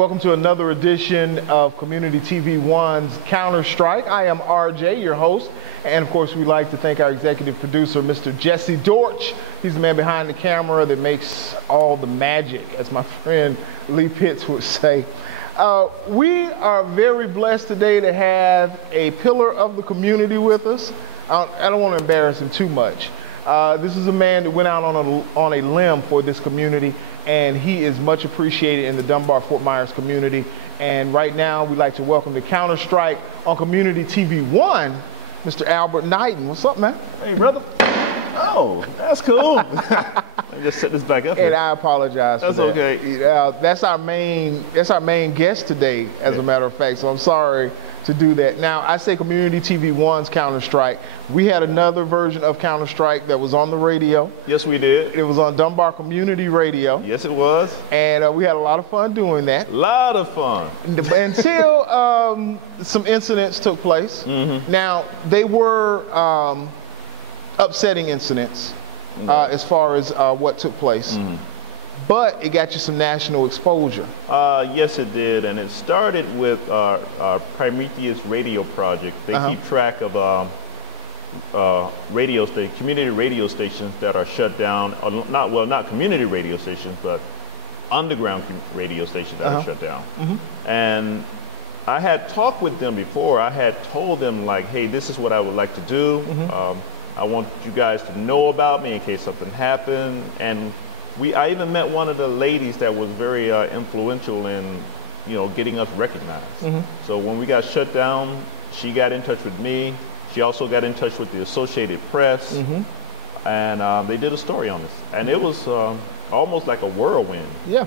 welcome to another edition of Community TV One's Counter Strike. I am RJ, your host, and of course we'd like to thank our executive producer, Mr. Jesse Dortch. He's the man behind the camera that makes all the magic, as my friend Lee Pitts would say. We are very blessed today to have a pillar of the community with us. I don't want to embarrass him too much. This is a man that went out on a limb for this community, and he is much appreciated in the Dunbar-Fort Myers community. And right now, we'd like to welcome to Counter Strike on Community TV One, Mr. Albert Knighton. What's up, man? Hey, brother. Oh, that's cool. Let me just set this back up here. And I apologize for that. That's okay. That's our main guest today, as a matter of fact, so I'm sorry to do that. Now, I say Community TV One's Counter Strike. We had another version of Counter Strike that was on the radio. Yes, we did. It was on Dunbar Community Radio. Yes, it was. And we had a lot of fun doing that. A lot of fun. Until some incidents took place. Mm-hmm. Now, they were upsetting incidents as far as what took place. Mm-hmm. But it got you some national exposure. Yes, it did, and it started with our Prometheus radio project. They keep track of community radio stations that are shut down. Not community radio stations, but underground radio stations that are shut down. Mm-hmm. And I had talked with them before. I had told them, like, hey, this is what I would like to do. Mm-hmm. I want you guys to know about me in case something happened. And I even met one of the ladies that was very influential in, getting us recognized. Mm-hmm. So when we got shut down, she got in touch with me. She also got in touch with the Associated Press, and they did a story on this. And it was almost like a whirlwind. Yeah.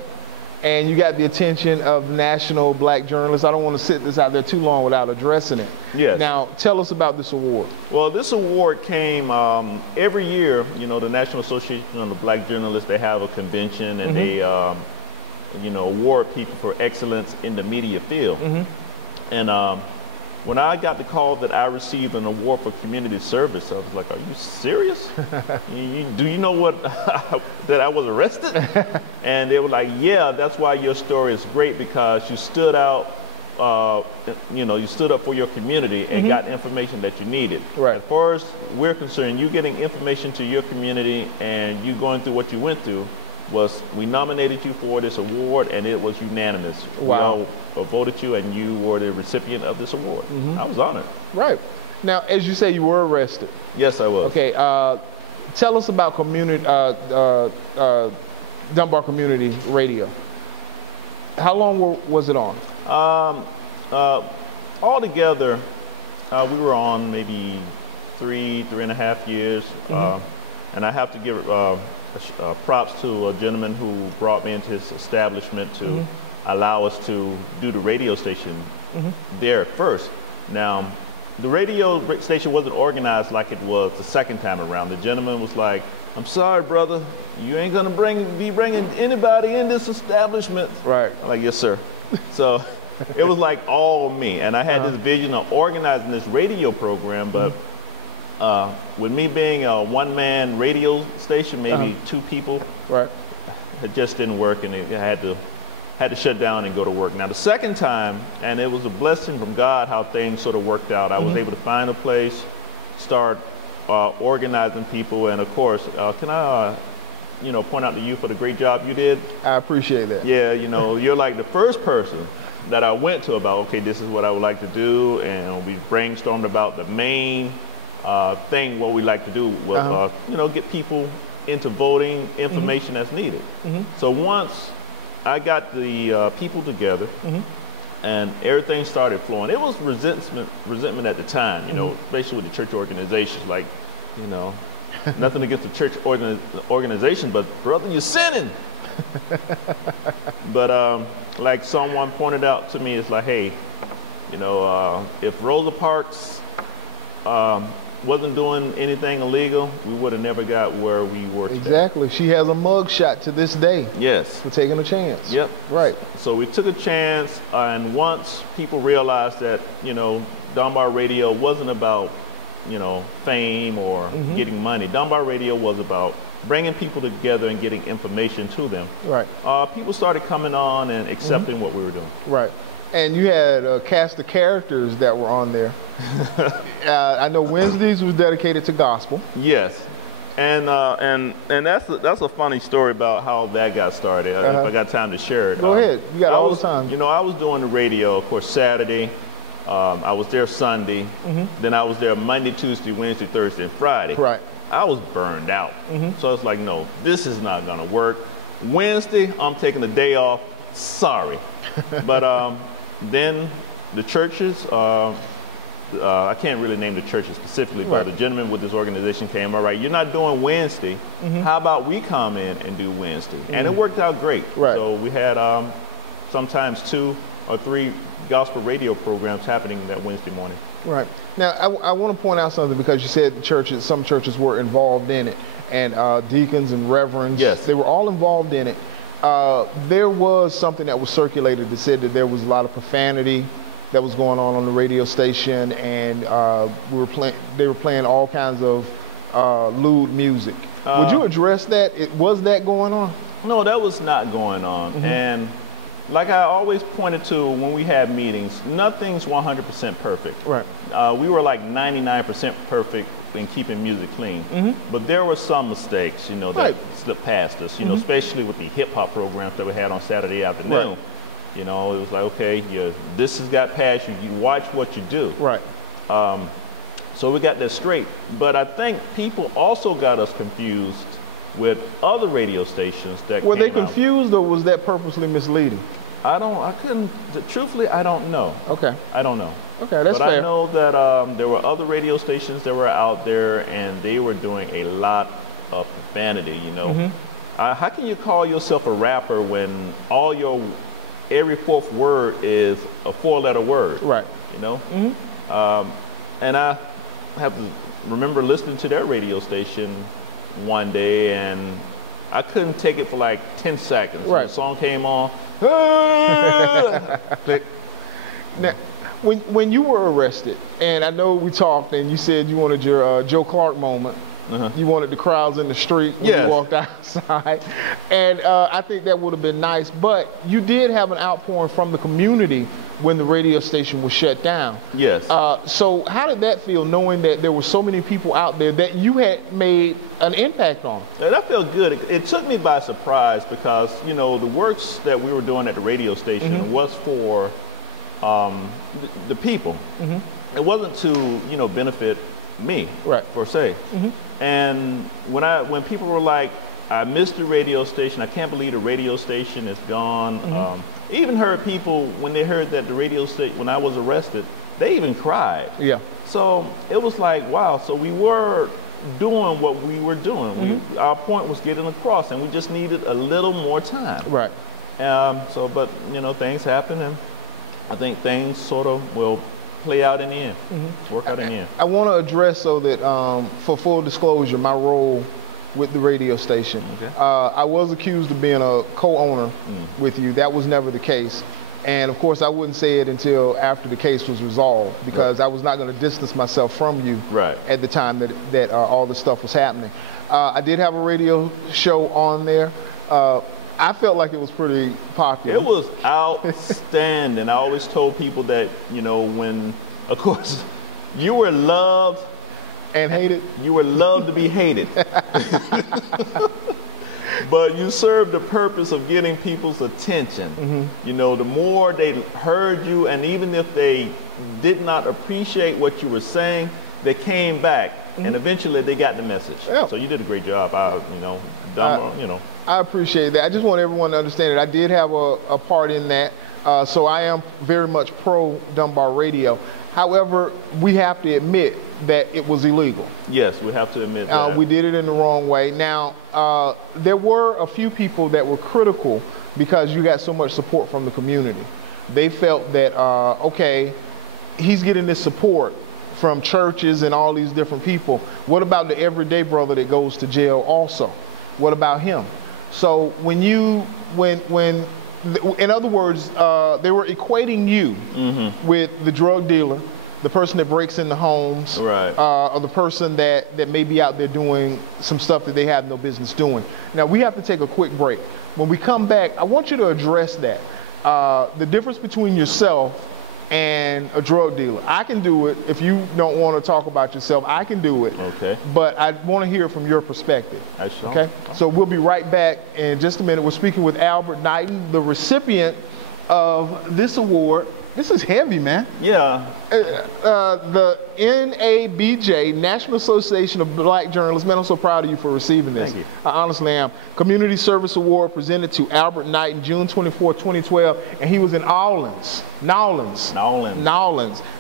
And you got the attention of national black journalists. I don't want to sit this out there too long without addressing it. Yes. Now, tell us about this award. Well, this award came every year. The National Association of the Black Journalists, they have a convention, and they, award people for excellence in the media field. And when I got the call that I received an award for community service, I was like, are you serious? Do you know what, that I was arrested? And they were like, yeah, that's why your story is great, because you stood out, you stood up for your community and got information that you needed. Right. As far as we're concerned, you getting information to your community and you going through what you went through, we nominated you for this award, and it was unanimous. Wow. We all voted you, and you were the recipient of this award. I was honored. Right. Now, as you say, you were arrested. Yes, I was. Okay. Tell us about Dunbar Community Radio. How long was it on? Altogether, we were on maybe 3.5 years. And I have to give props to a gentleman who brought me into his establishment to allow us to do the radio station there at first. Now, the radio station wasn't organized like it was the second time around. The gentleman was like, I'm sorry, brother, you ain't gonna be bringing anybody in this establishment. Right. I'm like, yes, sir. So it was like all me. And I had this vision of organizing this radio program, but with me being a one-man radio station, maybe two people, right, it just didn't work, and I had to shut down and go to work. Now, the second time, and it was a blessing from God how things sort of worked out. I was able to find a place, start organizing people, and of course, can I, point out to you for the great job you did? I appreciate that. Yeah, you're like the first person that I went to about, okay, this is what I would like to do, and we brainstormed about the main thing what we like to do was get people into voting information that's needed. So once I got the people together and everything started flowing, it was resentment at the time, especially with the church organizations, like, nothing against the church organization, but brother, you're sinning. But like someone pointed out to me, it's like, hey, if Rosa Parks wasn't doing anything illegal, we would have never got where we were today. Exactly. She has a mug shot to this day. Yes. For taking a chance. Yep. Right. So we took a chance, and once people realized that, Dunbar Radio wasn't about you know, fame or getting money. Dunbar Radio was about bringing people together and getting information to them. Right. People started coming on and accepting what we were doing. Right. And you had a cast of characters that were on there. I know Wednesdays was dedicated to gospel. Yes. And that's a funny story about how that got started. If I got time to share it. Go ahead. You got all the time. You know, I was doing the radio, of course, Saturday. I was there Sunday. Then I was there Monday, Tuesday, Wednesday, Thursday, and Friday. Right. I was burned out. So I was like, no, this is not going to work. Wednesday, I'm taking the day off. Sorry. But then the churches, I can't really name the churches specifically, but the gentleman with this organization came, all right, you're not doing Wednesday. How about we come in and do Wednesday? And it worked out great. Right. So we had sometimes 2 or 3 gospel radio programs happening that Wednesday morning. Right. Now, I want to point out something, because you said the churches, some churches were involved in it, and deacons and reverends, yes, they were all involved in it. There was something that was circulated that said that there was a lot of profanity that was going on the radio station, and they were playing all kinds of lewd music. Would you address that? Was that going on? No, that was not going on. And like I always pointed to when we had meetings, nothing's 100% perfect. Right. We were like 99% perfect in keeping music clean. But there were some mistakes, you know, that slipped past us, you know, especially with the hip hop programs that we had on Saturday afternoon. Right. You know, it was like, okay, this has got past you. You watch what you do. Right. So we got that straight. But I think people also got us confused with other radio stations that were they confused, or was that purposely misleading? Truthfully, I don't know. Okay. I don't know. Okay, that's fair. But I know that there were other radio stations that were out there, and they were doing a lot of profanity, you know. How can you call yourself a rapper when every 4th word is a 4-letter word? Right. You know? And I have to remember listening to their radio station one day, and I couldn't take it for like 10 seconds. Right. The song came on. Now, when you were arrested, and I know we talked, and you said you wanted your Joe Clark moment. You wanted the crowds in the street when you walked outside. And I think that would have been nice. But you did have an outpouring from the community when the radio station was shut down. Yes. So how did that feel, knowing that there were so many people out there that you had made an impact on? That felt good. It took me by surprise, because, you know, the works that we were doing at the radio station was for the people. It wasn't to, you know, benefit me, per se. And when people were like, I missed the radio station, I can't believe the radio station is gone. Even heard people, when they heard that the radio station, when I was arrested, they even cried. Yeah. So it was like, wow, so we were doing what we were doing. Our point was getting across, and we just needed a little more time. Right. But, you know, things happen, and I think things sort of will play out in the end, work out in the end. I want to address, so that for full disclosure, my role with the radio station. I was accused of being a co-owner with you. That was never the case. And of course, I wouldn't say it until after the case was resolved, because I was not going to distance myself from you at the time that all this stuff was happening. I did have a radio show on there. I felt like it was pretty popular. It was outstanding. I always told people that, you know, when, of course, you were loved and hated. You were loved to be hated. But you served the purpose of getting people's attention. You know, the more they heard you, and even if they did not appreciate what you were saying, they came back, and eventually they got the message. So you did a great job. I appreciate that. I just want everyone to understand that I did have a part in that. So I am very much pro Dunbar Radio. However, we have to admit that it was illegal. Yes, we have to admit that. We did it in the wrong way. Now, there were a few people that were critical, because you got so much support from the community. They felt that, okay, he's getting this support from churches and all these different people. What about the everyday brother that goes to jail also? What about him? So in other words, they were equating you with the drug dealer the person that breaks into homes, Right. Or the person that may be out there doing some stuff that they have no business doing. Now, we have to take a quick break. When we come back, I want you to address that. The difference between yourself and a drug dealer. I can do it. If you don't want to talk about yourself, I can do it. Okay. But I want to hear from your perspective. I shall. Okay? So we'll be right back in just a minute. We're speaking with Albert Knighton, the recipient of this award. This is heavy, man. Yeah. The NABJ, National Association of Black Journalists. Man, I'm so proud of you for receiving this. Thank you. I honestly am. Community Service Award presented to Albert Knighton, June 24, 2012, and he was in Nolens.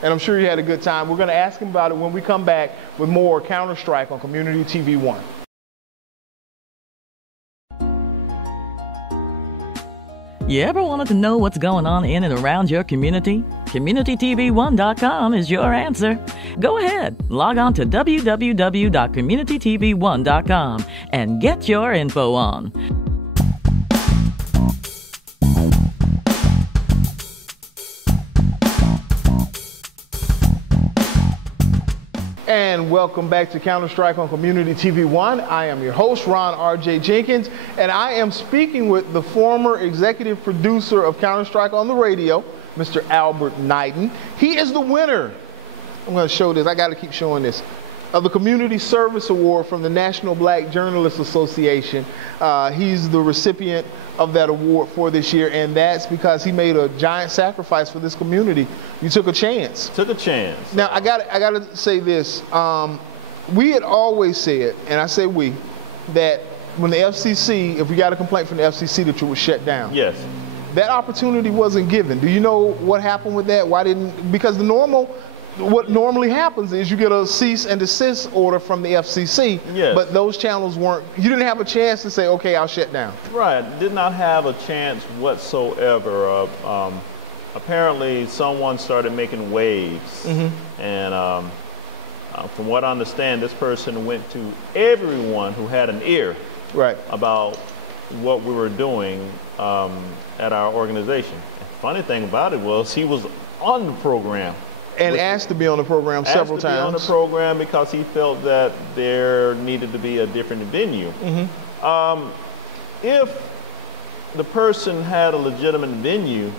And I'm sure he had a good time. We're going to ask him about it when we come back with more Counter-Strike on Community TV 1. You ever wanted to know what's going on in and around your community? CommunityTV1.com is your answer. Go ahead, log on to www.communitytv1.com and get your info on. And welcome back to Counter-Strike on Community TV 1. I am your host, Ron R.J. Jenkins, and I am speaking with the former executive producer of Counter-Strike on the radio, Mr. Albert Knighton. He is the winner. I'm going to show this. I got to keep showing this. Of the Community Service Award from the National Black Journalists Association. He's the recipient of that award for this year, and that's because he made a giant sacrifice for this community. You took a chance. Took a chance. Now, I got to say this. We had always said, and I say we, that when the FCC, if we got a complaint from the FCC, that you would shut down. Yes. That opportunity wasn't given. Do you know what happened with that? Why didn't? Because what normally happens is you get a cease and desist order from the FCC, yes. But those channels weren't, you didn't have a chance to say, okay, I'll shut down. Right, did not have a chance whatsoever. Apparently someone started making waves, and from what I understand, this person went to everyone who had an ear about what we were doing at our organization. The funny thing about it was he was on the program. And asked to be on the program several times. Asked to be on the program because he felt that there needed to be a different venue. If the person had a legitimate venue,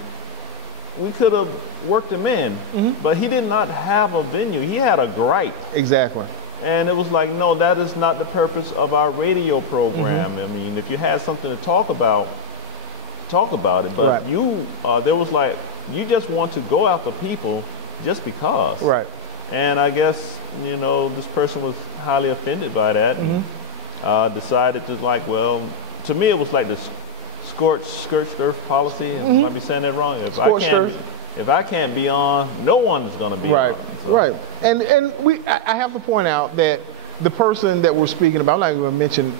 we could have worked him in. But he did not have a venue. He had a gripe. Exactly. And it was like, no, that is not the purpose of our radio program. I mean, if you had something to talk about it. But there was like, you just want to go after people just because. Right. And I guess, you know, this person was highly offended by that and decided to like, well, to me it was like the scorched earth policy. I might be saying that wrong. If I can't be on, no one is going to be on. So. Right. And I have to point out that the person that we're speaking about, I'm not even going to mention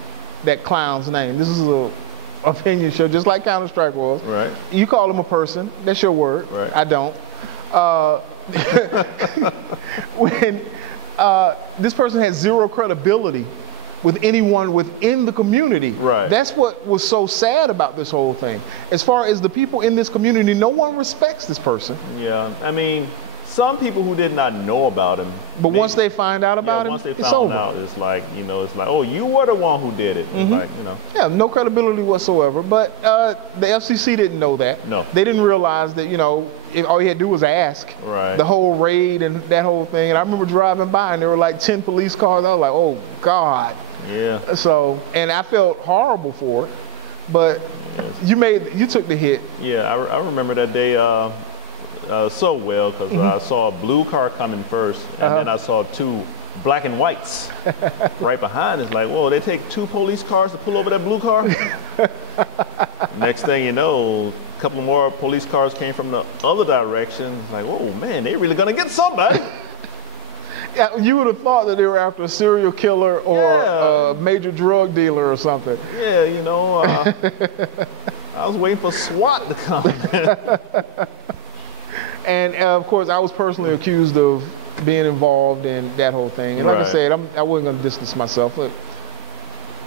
that clown's name. This is an opinion show, just like Counter-Strike was. Right. You call him a person. That's your word. Right. I don't. When this person has zero credibility with anyone within the community. Right. That's what was so sad about this whole thing. As far as the people in this community, no one respects this person. Yeah, I mean, some people who did not know about him. But once they find out about him, once they it's found over. out, it's like, you know, it's like, oh, you were the one who did it. It's like, you know. Yeah, no credibility whatsoever. But the FCC didn't know that. No. They didn't realize that, you know, all you had to do was ask. Right. The whole raid and that whole thing. And I remember driving by and there were like 10 police cars. I was like, oh, God. Yeah. So, and I felt horrible for it. But you took the hit. Yeah, I remember that day so well because I saw a blue car coming first, and then I saw two black and whites right behind. It's like, whoa, they take two police cars to pull over that blue car? Next thing you know, a couple more police cars came from the other direction. It's like, whoa, man, they really gonna get somebody. Yeah, you would have thought that they were after a serial killer or a major drug dealer or something. Yeah, you know, I was waiting for SWAT to come. And of course, I was personally accused of being involved in that whole thing. And like I said, I wasn't going to distance myself, but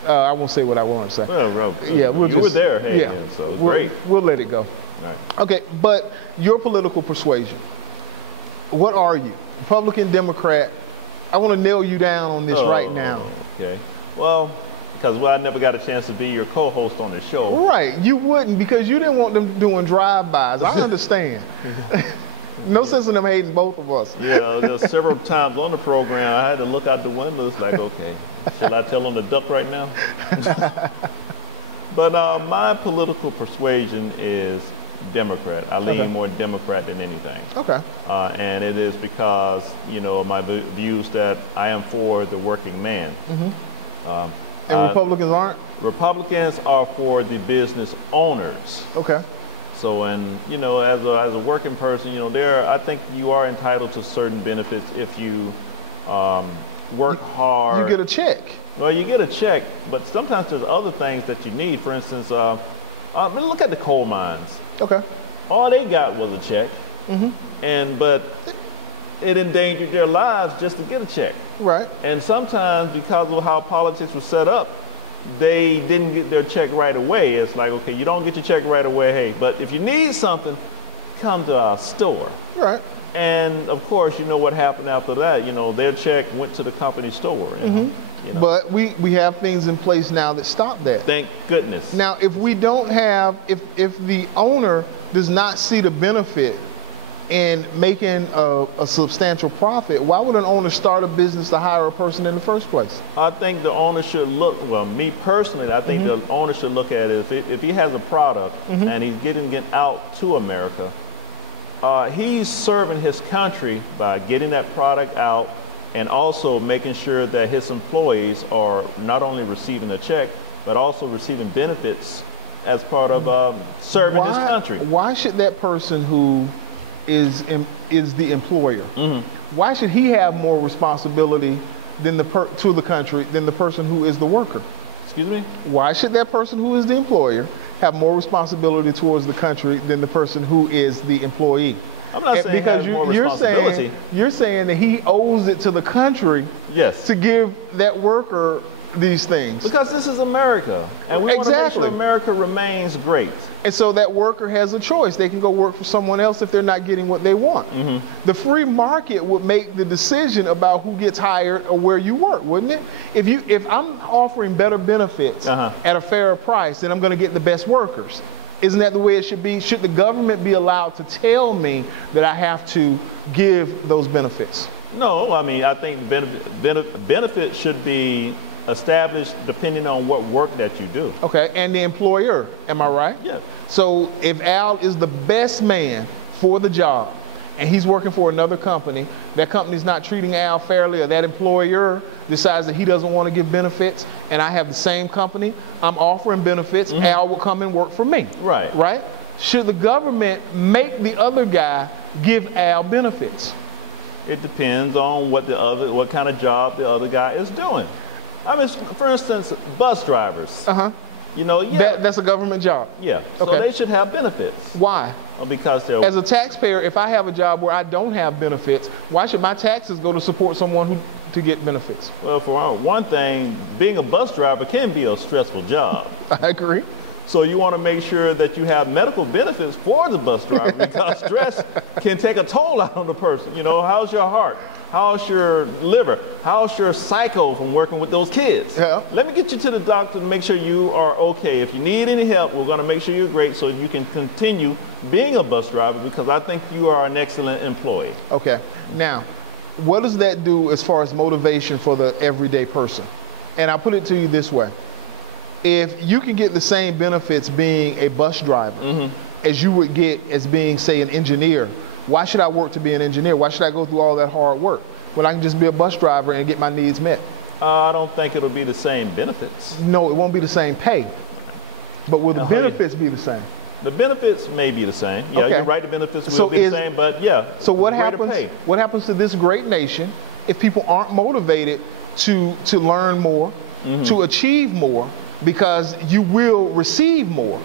I won't say what I want to say. Well, yeah, you were there, hey, so it was great. We'll let it go. Right. Okay, but your political persuasion. What are you? Republican, Democrat? I want to nail you down on this right now. Okay. Well, because I never got a chance to be your co-host on the show. Right. You wouldn't, because you didn't want them doing drive-bys. I understand. No sense in them hating both of us. Yeah, there's several times on the program I had to look out the window. It's like, okay, shall I tell them to duck right now? But my political persuasion is Democrat. I lean more Democrat than anything. Okay. And it is because, you know, my views that I am for the working man. And Republicans aren't? Republicans are for the business owners. Okay. So, and you know, as a working person, you know, I think you are entitled to certain benefits if you work hard. You get a check. Well, you get a check, but sometimes there's other things that you need. For instance, look at the coal mines. Okay. All they got was a check, but it endangered their lives just to get a check. Right. And sometimes, because of how politics was set up, they didn't get their check right away. It's like, okay, you don't get your check right away, hey, but if you need something, come to our store. Right. And of course, you know what happened after that. You know, their check went to the company store. You know. But we have things in place now that stop that. Thank goodness. Now, if we don't have, if the owner does not see the benefit in making a substantial profit, why would an owner start a business to hire a person in the first place? I think the owner should look, well, me personally, I think the owner should look at it, if he has a product and he's getting it out to America, he's serving his country by getting that product out and also making sure that his employees are not only receiving a check, but also receiving benefits as part of serving his country. Why should that person who is the employer, why should he have more responsibility than to the country than the person who is the worker? Excuse me? Why should that person who is the employer have more responsibility towards the country than the person who is the employee? I'm not saying because you're saying that he owes it to the country to give that worker these things. Because this is America, and we want to make sure America remains great. And so that worker has a choice. They can go work for someone else if they're not getting what they want. The free market would make the decision about who gets hired or where you work, wouldn't it? If I'm offering better benefits at a fairer price, then I'm going to get the best workers. Isn't that the way it should be? Should the government be allowed to tell me that I have to give those benefits? No, I mean, I think benefits should be established depending on what work that you do. Okay, and the employer, am I right? Yeah. So if Al is the best man for the job and he's working for another company, that company's not treating Al fairly, or that employer decides that he doesn't want to give benefits, and I have the same company, I'm offering benefits, Al will come and work for me. Right. Right? Should the government make the other guy give Al benefits? It depends on what kind of job the other guy is doing. I mean, for instance, bus drivers. You know, that's a government job. Yeah. So they should have benefits. Why? Well, because they're... As a taxpayer, if I have a job where I don't have benefits, why should my taxes go to support someone to get benefits? Well, for one thing, being a bus driver can be a stressful job. I agree. So you want to make sure that you have medical benefits for the bus driver, because stress can take a toll out on the person. You know, how's your heart? How's your liver? How's your psycho from working with those kids? Yeah. Let me get you to the doctor to make sure you are okay. If you need any help, we're going to make sure you're great so you can continue being a bus driver, because I think you are an excellent employee. Okay. Now, what does that do as far as motivation for the everyday person? And I'll put it to you this way. If you can get the same benefits being a bus driver as you would get as being, say, an engineer, why should I work to be an engineer? Why should I go through all that hard work when I can just be a bus driver and get my needs met? I don't think it'll be the same benefits. No, it won't be the same pay. But will the benefits be the same? The benefits may be the same. Yeah, you're right, the benefits will be the same, but yeah. So what happens to this great nation if people aren't motivated to learn more, to achieve more, because you will receive more,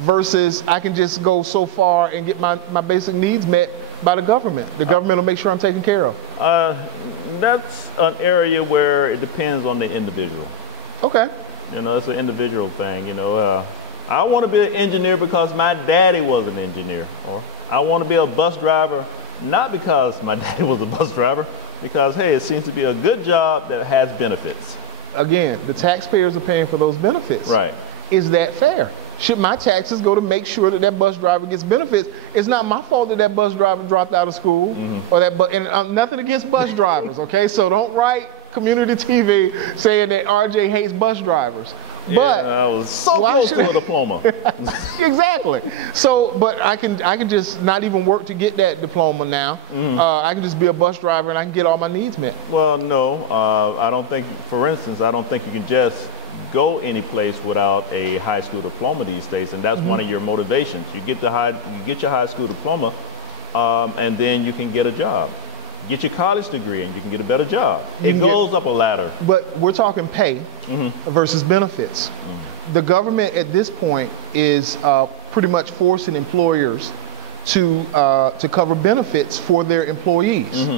versus I can just go so far and get my basic needs met by the government. The government will make sure I'm taken care of. That's an area where it depends on the individual. Okay. You know, it's an individual thing. You know, I want to be an engineer because my daddy was an engineer, or I want to be a bus driver Not because my daddy was a bus driver, because, hey, it seems to be a good job that has benefits. Again, the taxpayers are paying for those benefits. Right. Is that fair? Should my taxes go to make sure that that bus driver gets benefits? It's not my fault that that bus driver dropped out of school, or that. And nothing against bus drivers, okay? So don't write community TV saying that RJ hates bus drivers. Yeah, But I was so close to a diploma. Exactly. So, but I can just not even work to get that diploma now. I can just be a bus driver and I can get all my needs met. Well, no, I don't think. For instance, I don't think you can just go any place without a high school diploma these days, and that's one of your motivations. You get your high school diploma, and then you can get a job. Get your college degree and you can get a better job. It goes up a ladder. But we're talking pay versus benefits. The government at this point is pretty much forcing employers to cover benefits for their employees.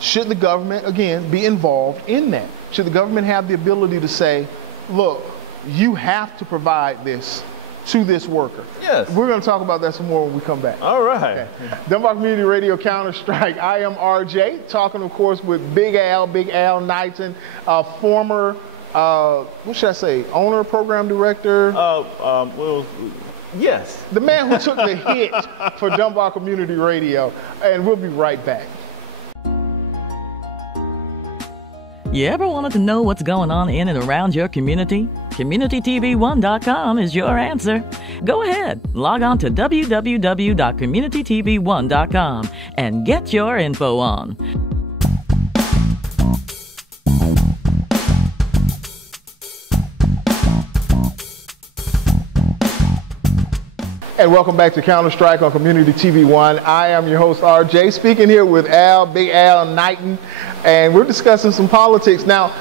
Should the government, again, be involved in that? Should the government have the ability to say, look, you have to provide this to this worker? Yes. We're going to talk about that some more when we come back. All right. Okay. Dunbar Community Radio Counter Strike. I am RJ, talking, of course, with Big Al Knighton, former, what should I say, owner, program director? Well, yes. The man who took the hit for Dunbar Community Radio. And we'll be right back. You ever wanted to know what's going on in and around your community? CommunityTV1.com is your answer. Go ahead, log on to www.communitytv1.com and get your info on. And welcome back to Counter Strike on Community TV One. I am your host, RJ, speaking here with Big Al Knighton, and we're discussing some politics. Now,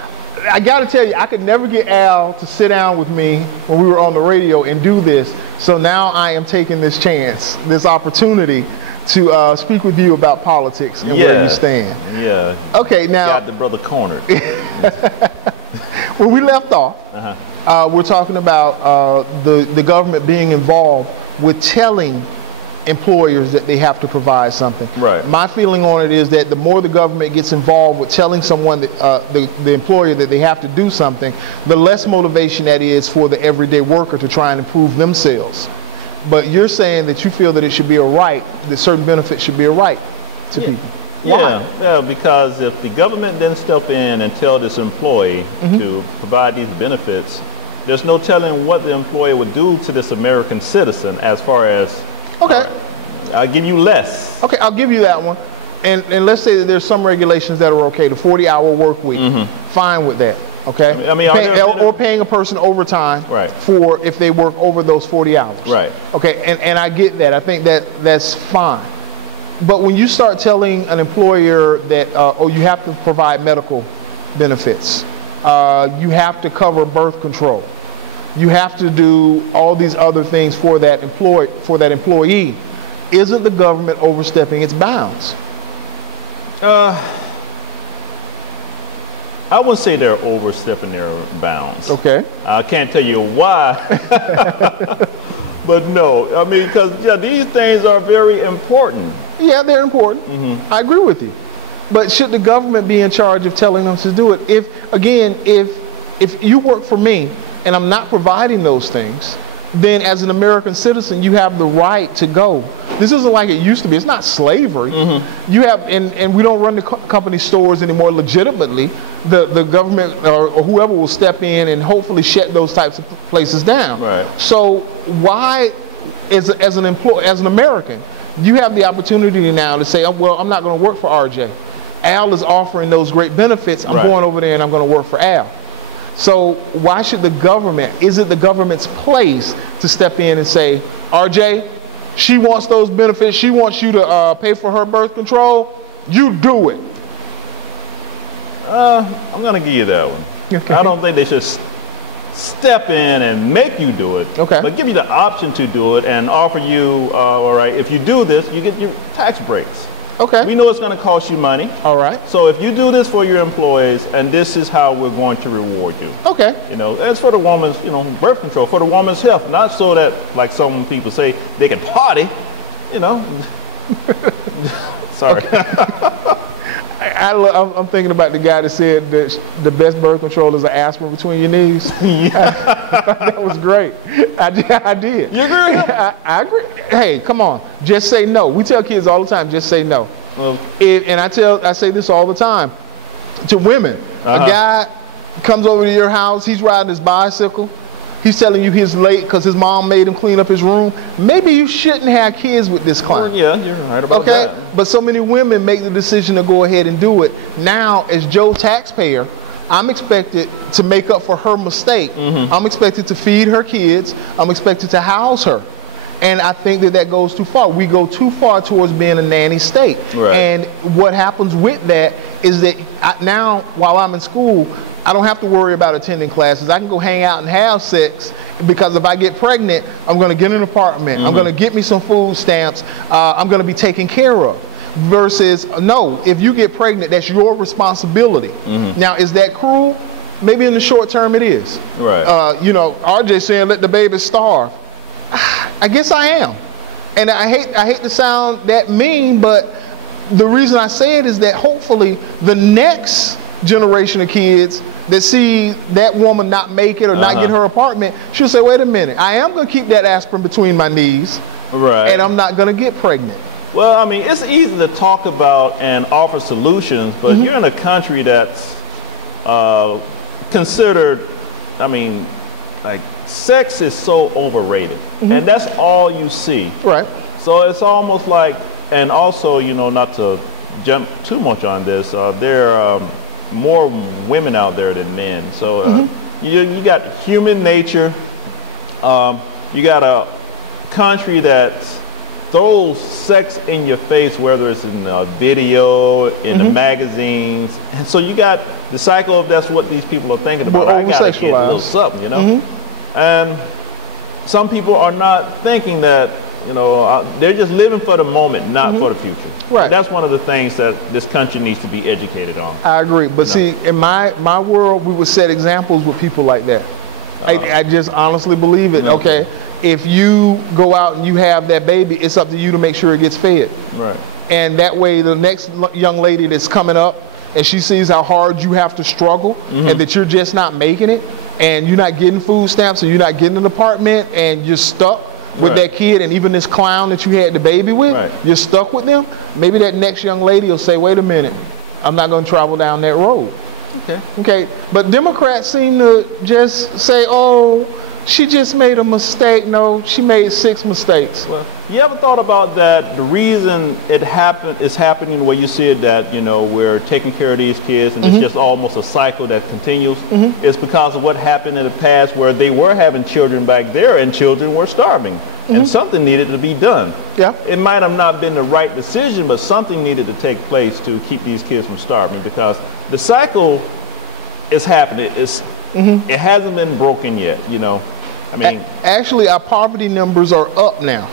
I got to tell you, I could never get Al to sit down with me when we were on the radio and do this, so now I am taking this chance, this opportunity to speak with you about politics and where you stand. Yeah. Okay, now. Got the brother cornered. When we left off, we're talking about the government being involved with telling employers that they have to provide something. Right. My feeling on it is that the more the government gets involved with telling someone that the employer that they have to do something, the less motivation that is for the everyday worker to try and improve themselves. But you're saying that you feel that it should be a right, that certain benefits should be a right to people. Why? Yeah, because if the government didn't step in and tell this employee to provide these benefits, there's no telling what the employer would do to this American citizen as far as, okay, I'll give you less. Okay, I'll give you that one. And let's say that there's some regulations that are okay, the 40-hour work week, fine with that, okay? I mean, or paying a person overtime for if they work over those 40 hours. Right. Okay, and I get that. I think that's fine. But when you start telling an employer that, oh, you have to provide medical benefits, you have to cover birth control, you have to do all these other things for that employee, isn't the government overstepping its bounds? I wouldn't say they're overstepping their bounds. Okay. I can't tell you why, but no. I mean, because these things are very important. Yeah, they're important. I agree with you. But should the government be in charge of telling them to do it? If you work for me and I'm not providing those things, then as an American citizen, you have the right to go. This isn't like it used to be. It's not slavery. You have, and we don't run the company stores anymore legitimately. The government or whoever will step in and hopefully shut those types of places down. Right. So why, as an American, you have the opportunity now to say, well, I'm not going to work for RJ. Al is offering those great benefits. I'm going over there and I'm going to work for Al. So why should the government, is it the government's place to step in and say, RJ, she wants those benefits, she wants you to pay for her birth control, you do it? I'm going to give you that one. Okay. I don't think they should step in and make you do it, but give you the option to do it and offer you, all right, if you do this, you get your tax breaks. Okay. We know it's going to cost you money. All right. So if you do this for your employees, and this is how we're going to reward you. Okay. You know, it's for the woman's, birth control, for the woman's health, not so that, like some people say, they can party, Sorry. I'm thinking about the guy that said that the best birth control is an aspirin between your knees. That was great. I did. You agree with him? I agree. Hey, come on. Just say no. We tell kids all the time, just say no. Well, And I say this all the time to women. A guy comes over to your house, he's riding his bicycle. He's telling you he's late because his mom made him clean up his room. Maybe you shouldn't have kids with this clown. Yeah, you're right about that. Okay, but so many women make the decision to go ahead and do it. Now, as Joe taxpayer, I'm expected to make up for her mistake. I'm expected to feed her kids. I'm expected to house her. And I think that goes too far. We go too far towards being a nanny state. Right. And what happens with that is that now, while I'm in school, I don't have to worry about attending classes. I can go hang out and have sex, because if I get pregnant, I'm going to get an apartment. I'm going to get me some food stamps. I'm going to be taken care of. Versus, no, if you get pregnant, that's your responsibility. Now, is that cruel? Maybe in the short term it is. Right. RJ saying let the baby starve. I guess I am. And I hate to sound that mean, but the reason I say it is that hopefully the next generation of kids that see that woman not make it or not get her apartment, she'll say, wait a minute, I am going to keep that aspirin between my knees, right, and I'm not going to get pregnant. Well, I mean, it's easy to talk about and offer solutions, but you're in a country that's considered, I mean, like, sex is so overrated, and that's all you see. Right. So it's almost like, and also, not to jump too much on this, there are more women out there than men. So you got human nature. You got a country that throws sex in your face, whether it's in a video, in the magazines. And so you got the cycle of that's what these people are thinking about. I gotta get a little something, And some people are not thinking that, they're just living for the moment, not for the future. Right. And that's one of the things that this country needs to be educated on. I agree. But see, in my world, we would set examples with people like that. I just honestly believe it. Okay, if you go out and you have that baby, it's up to you to make sure it gets fed. Right. And that way, the next young lady that's coming up, and she sees how hard you have to struggle, and that you're just not making it, and you're not getting food stamps, and you're not getting an apartment, and you're stuck with that kid, and even this clown that you had the baby with, you're stuck with them. Maybe that next young lady will say, wait a minute, I'm not going to travel down that road. Okay. But Democrats seem to just say, oh, she just made a mistake. No, she made 6 mistakes. Well, you ever thought about that? The reason it is happening the way you see it, that we're taking care of these kids, and it's just almost a cycle that continues. Is because of what happened in the past, where they were having children back there, and children were starving, and something needed to be done. Yeah. It might have not been the right decision, but something needed to take place to keep these kids from starving, because the cycle is happening. It hasn't been broken yet. I mean, actually, our poverty numbers are up now.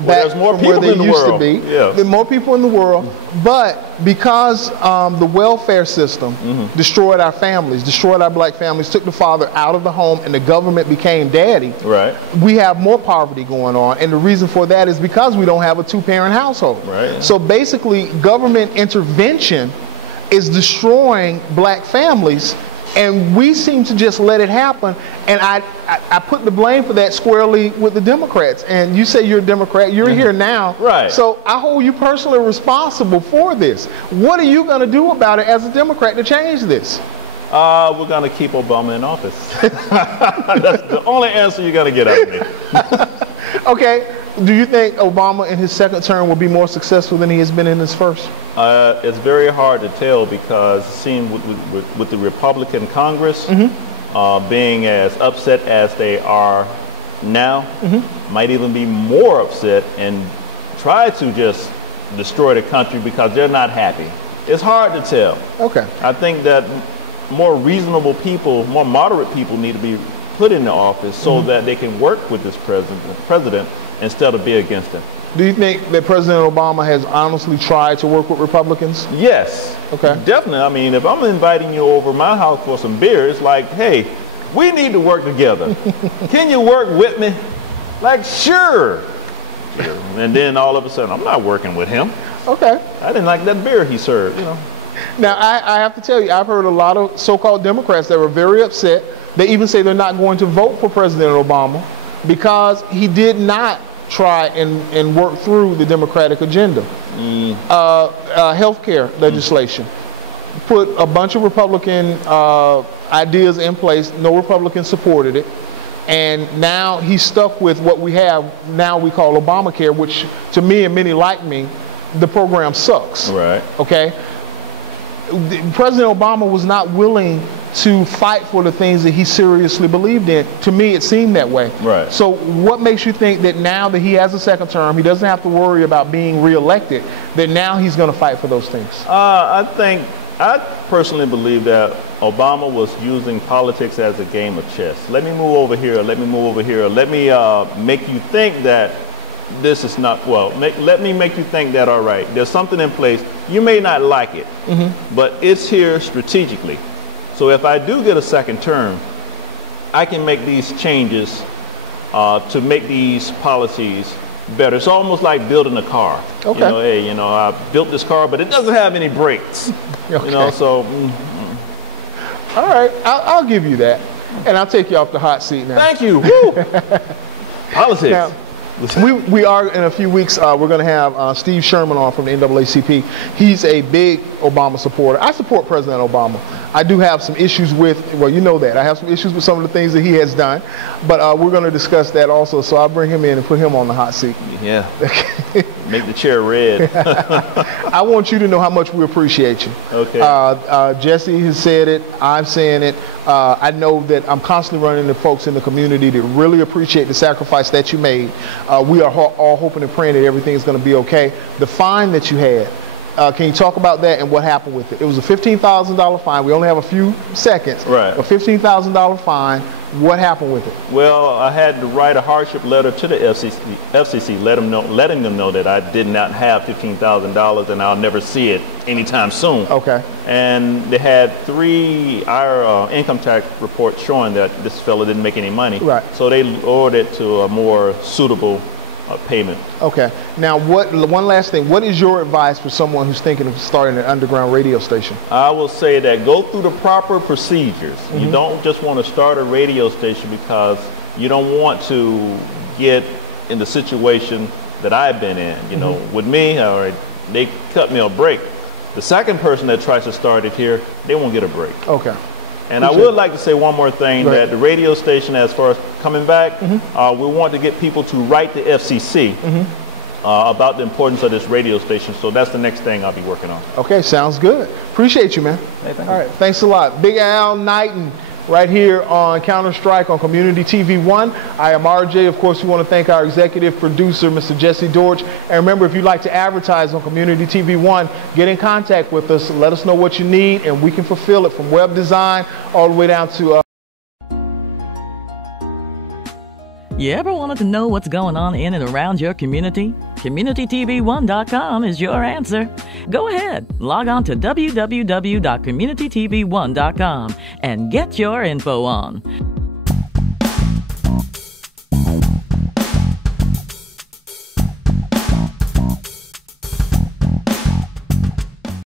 There's more people where they in the used world. to be. There are more people in the world, but because the welfare system destroyed our families, destroyed our black families, took the father out of the home, and the government became daddy. Right. We have more poverty going on, and the reason for that is because we don't have a 2-parent household. Right. So basically, government intervention is destroying black families. And we seem to just let it happen. And I put the blame for that squarely with the Democrats. And you say you're a Democrat. You're here now. Right. So I hold you personally responsible for this. What are you going to do about it as a Democrat to change this? We're going to keep Obama in office. That's the only answer you're going to get out of me. Okay. Do you think Obama in his second term will be more successful than he has been in his first? It's very hard to tell, because it seems with the Republican Congress being as upset as they are now, might even be more upset and try to just destroy the country because they're not happy. It's hard to tell. Okay. I think that more reasonable people, more moderate people need to be put into office so that they can work with this president instead of be against him. Do you think that President Obama has honestly tried to work with Republicans? Yes. Okay. Definitely. I mean, if I'm inviting you over my house for some beer, it's like, hey, we need to work together. Can you work with me? Like, sure. And then all of a sudden, I'm not working with him. Okay. I didn't like that beer he served, you know. Now, I have to tell you, I've heard a lot of so-called Democrats that were very upset. They even say they're not going to vote for President Obama because he did not try and work through the Democratic agenda. Healthcare legislation. Put a bunch of Republican ideas in place. No Republicans supported it. And now he's stuck with what we have now we call Obamacare, which to me and many like me, the program sucks. Right. Okay? President Obama was not willing to fight for the things that he seriously believed in. To me, it seemed that way. Right. So what makes you think that now that he has a second term, he doesn't have to worry about being reelected, that now he's going to fight for those things? I personally believe that Obama was using politics as a game of chess. Let me move over here, let me move over here, let me make you think that this is not, well, let me make you think that, all right, there's something in place. You may not like it, but it's here strategically. So if I do get a second term, I can make these changes to make these policies better. It's almost like building a car. Okay. You know, hey, you know, I built this car, but it doesn't have any brakes. Okay. You know, so. All right, I'll give you that. And I'll take you off the hot seat now. Thank you. Woo. Politics. Now, we are, in a few weeks, we're going to have Steve Sherman on from the NAACP. He's a big Obama supporter. I support President Obama. I do have some issues with, well, you know that. I have some issues with some of the things that he has done. But we're going to discuss that also. So I'll bring him in and put him on the hot seat. Yeah. Make the chair red. I want you to know how much we appreciate you. Okay. Jesse has said it. I'm saying it. I know that I'm constantly running into folks in the community that really appreciate the sacrifice that you made. We are all hoping and praying that everything's going to be okay. The fine that you had, can you talk about that and what happened with it? It was a $15,000 fine. We only have a few seconds. Right. A $15,000 fine. What happened with it? Well, I had to write a hardship letter to the FCC, letting them know that I did not have $15,000 and I'll never see it anytime soon. Okay. And they had 3 income tax reports showing that this fellow didn't make any money. Right. So they lowered it to a more suitable payment. Okay. Now, one last thing. What is your advice for someone who's thinking of starting an underground radio station? I will say that go through the proper procedures. You don't just want to start a radio station because you don't want to get in the situation that I've been in. You know, with me, they cut me a break. The second person that tries to start it here, they won't get a break. Okay. And I would like to say one more thing, that the radio station, as far as coming back, we want to get people to write the FCC about the importance of this radio station. So that's the next thing I'll be working on. Okay, sounds good. Appreciate you, man. Hey, thank All you. right, thanks a lot. Big Al Knighton right here on Counter Strike on Community TV 1. I am RJ. Of course, we want to thank our executive producer, Mr. Jesse Dorch. And remember, if you'd like to advertise on Community TV 1, get in contact with us. Let us know what you need, and we can fulfill it from web design all the way down to... You ever wanted to know what's going on in and around your community? CommunityTV1.com is your answer. Go ahead, log on to www.communitytv1.com and get your info on.